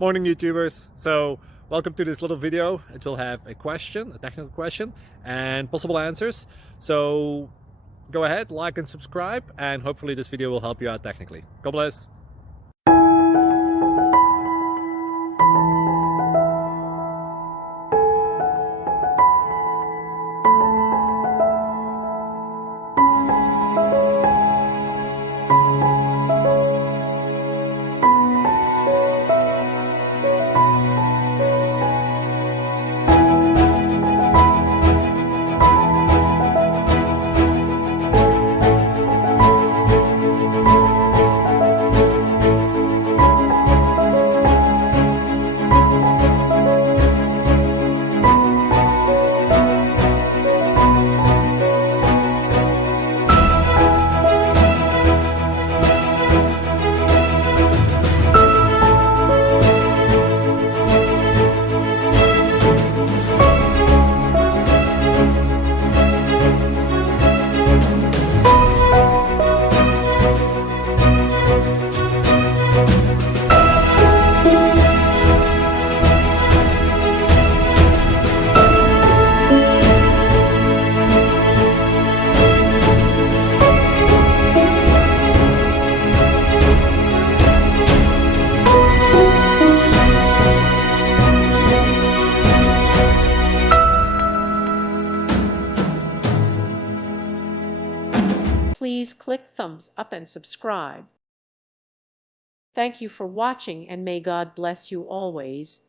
Morning YouTubers. So welcome to this little video. It will have a question, a technical question, and possible answers. So go ahead, like and subscribe, and hopefully this video will help you out technically. God bless. Please click thumbs up and subscribe. Thank you for watching, and may God bless you always.